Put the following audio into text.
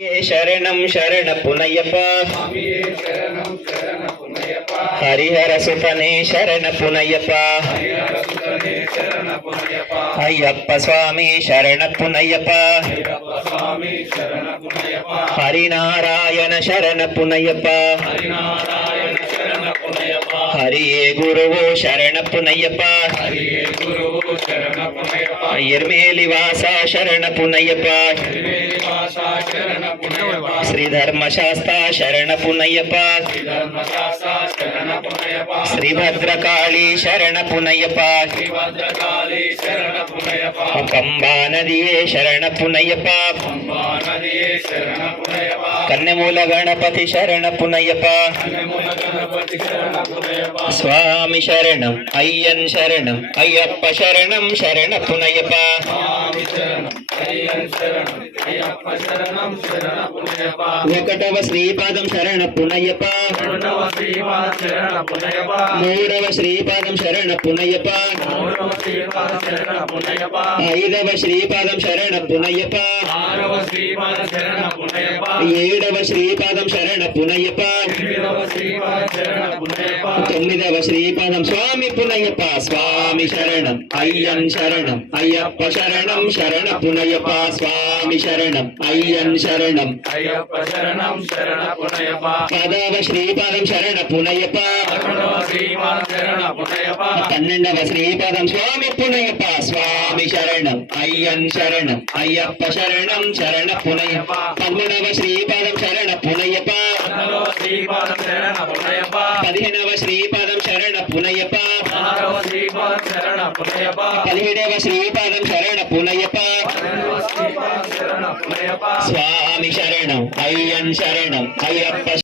శరణం శరణ పునయ్యప్ప హరిహర సుతనే శరణ పునయ్యప్ప అయ్యప్ప స్వామి శరణ పునయ్యప్ప హరినారాయణ శరణ పునయ్యప్ప హరియే గురువు శరణ పునయ్యప్ప ఎర్మేలి వాస శరణ పునయ్యప్ప శ్రీ ధర్మశాస్త్ర శరణ పునయ్యప్ప శ్రీ భద్రకాళి శరణ పునయ్యప్ప కంబా నదియే శరణ పునయ్యప్ప కన్నెమూల గణపతి శరణ పునయ్యప్ప స్వామి శరణం అయ్యన్ శరణం అయ్యప్ప శరణం శరణ పునయ్యప్ప ఒకటవ శ్రీపాదం శరణ పునయ్యప్ప మూడవ శ్రీపాదం శరణ పునయ్యప్ప ఐదవ శ్రీపాదం శరణ పునయ్యప్ప ఏడవ శ్రీపాదం శరణ పునయ్యప్ప తొమ్మిదవ శ్రీపాదం స్వామి పునయ్యప్ప స్వామి శరణం అయ్యన్ శరణం అయ్యప్ప శరణం శరణ పునయ్యప్ప స్వామి శరణం అయ్యన్ శరణం అయ్యప్ప శరణం శరణ పునయ్యప్ప పదవ శ్రీపాదం శరణ పునయ్యప్ప పన్నెండవ శ్రీపాదం స్వామి పునయ్యప్ప స్వామి శరణం అయ్యన్ శరణం అయ్యప్ప శరణం శరణ పునయ్యప్ప పదమూడవ శ్రీపాదం శరణ పునయ్యప్ప పదిహేనవ శ్రీపాదం శరణ పునయ్యప్ప పదిహేడవ శ్రీపాదం శరణ పునయ్యప్ప స్వామి శరణం అయ్యన్ శరణం అయ్యప్ప